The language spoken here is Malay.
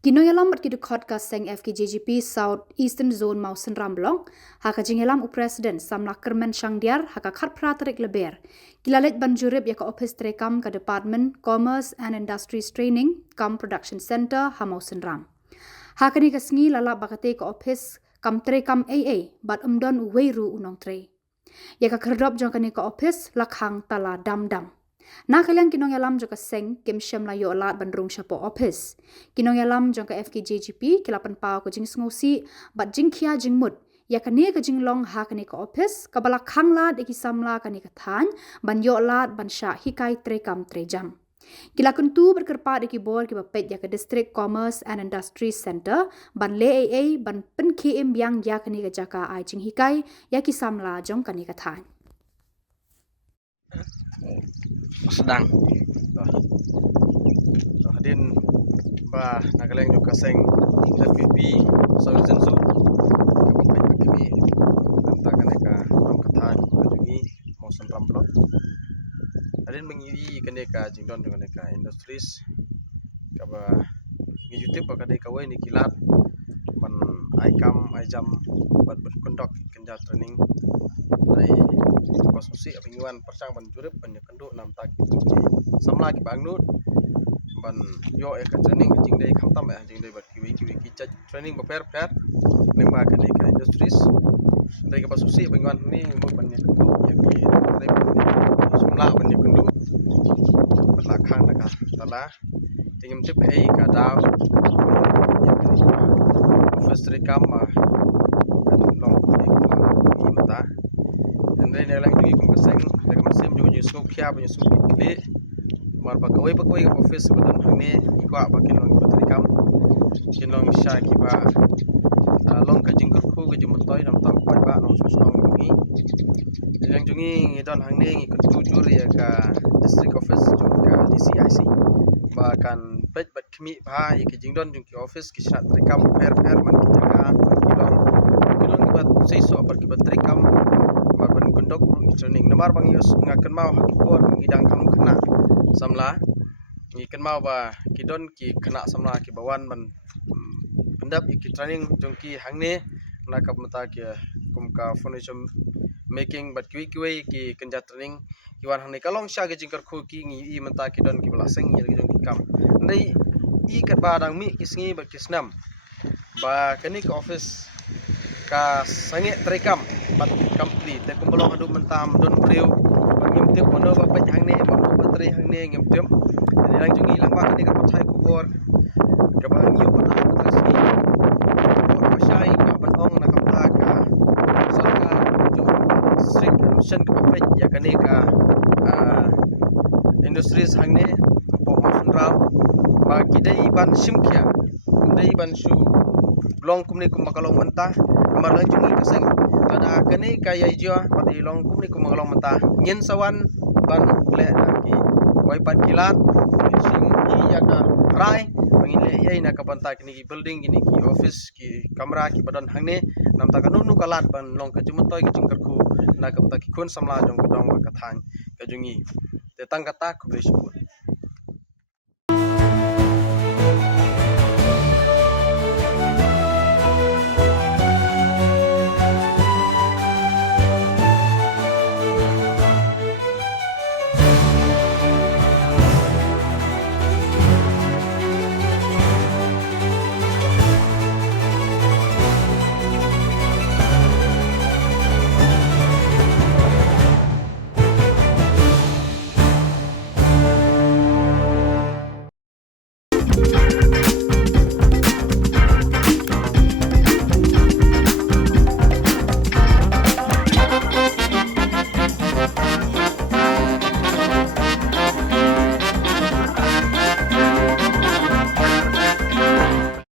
Kinoyalam at kidukot ka seng FKJGP South Eastern Zone Mausen Ramblong, haka jingelam u President Samla Kermen Shangdiar haka khat pratarik leber. Kilalet banjurib yaka office trekam ka Department Commerce and Industries Training kam Production Center ha Mausen Ram. Haka ni kasngi lala bakate ka office kam trekam AA bat umdon weiru unong tre. Yaka kerdop jong kani ka office lakhang tala dam-dam. Na kalian kinong yalam jong ka seng kim syam la yo alat bandrung syapo office. Kinong yalam jong ka FKJGP kilapan pao ko jing sngosi bat jing kia jing mut. Ya kani ka jing long ha kani ka office kabala khang la de kisamla kani ka than ban yo alat ban sya hikai trekam trejam. Kila kuntu berkerpa de ki bor ki bapet ya ka District Commerce and Industries Center ban le AA ban pen KM yang ya kani ka jaka ai jing hikai ya kisamla jong kani ka than. Sedang hadin ba nagaleng yung kaseng FVP sa Zenzu kapag kami nantakan ka ng katahan kadungi Mausen Ramblong hadin mengiri kaneka jingdon dengan ka industries kaba ngi YouTube bakade kawai ni kilat man aikam aijam bat berkondok kenja training dari konstruksi abinguan persang ban jurip ban kenduk nam tak samla ki bangnut ban yo ek training jing dei khamtam jing dei bat kiwi ki training beper lemba ka dei ka industries dei ka konstruksi abinguan ni mo ban kenduk ya ki dei samla ban kenduk belakang ka tala tingem tip kai ka daw ya first rekam long ni mata Andai nalang juga kung kaseng dalam musim juga justru kia punya suki kili mar bakawai ke office betul hangni ikwa bakin long batrikam kinong sya kiba long kajing kerku ke jumutoi nam tau pai ba long susong ngi yang jungi ngidon hangni ngikut tujur ya ka district office jung ka DCIC bahkan pet bat kemi ba ya ke jingdon jung ki office ki syarat trikam per man ki jaga kilong kibat seiso bar ki batrikam ban kondok training namar bang yus ngakan mau hakipor ngidang kam kena samla ngikan mau ba kidon ki kena samla ki bawan ban pendap ki training jongki hangne nakap mata ki kumka furniture making bat kiwi ki kenja training kiwan hangne kalong sya ge jingkar khu ki ngi i mata kidon ki belaseng ni jongki kam ndai i kat ba dang mi kisngi bat kisnam ba kani ke office ka sange trekam bat company te kumbolo adu mentam don priu ngim tip mono ba paj hangne mono bateri hangne ngim tip lang jungi lang ba ni ka pathai ku bor ka ba ngiu pa ta sini ko syai ka ban ong na ka ta ka sarka jo strict mission ka paj ya kani ka industries hangne po Mausen Ram ba kidai ban simkia dai ban su long kumni kumakalong mentah amar lang jungi kaseng ada kani kaya jua pati long kumni kumakalong mentah nyen sawan ban le ki wai pat kilat sim i ya ka rai mangile yai na ka pantai kini building gini ki office ki kamera ki badan hangne nam ta kanunu kalat ban long ka jumutoi ki jingkarku na ka ta ki kun samla jong ka dong ka thang ka jungi te tang kata ku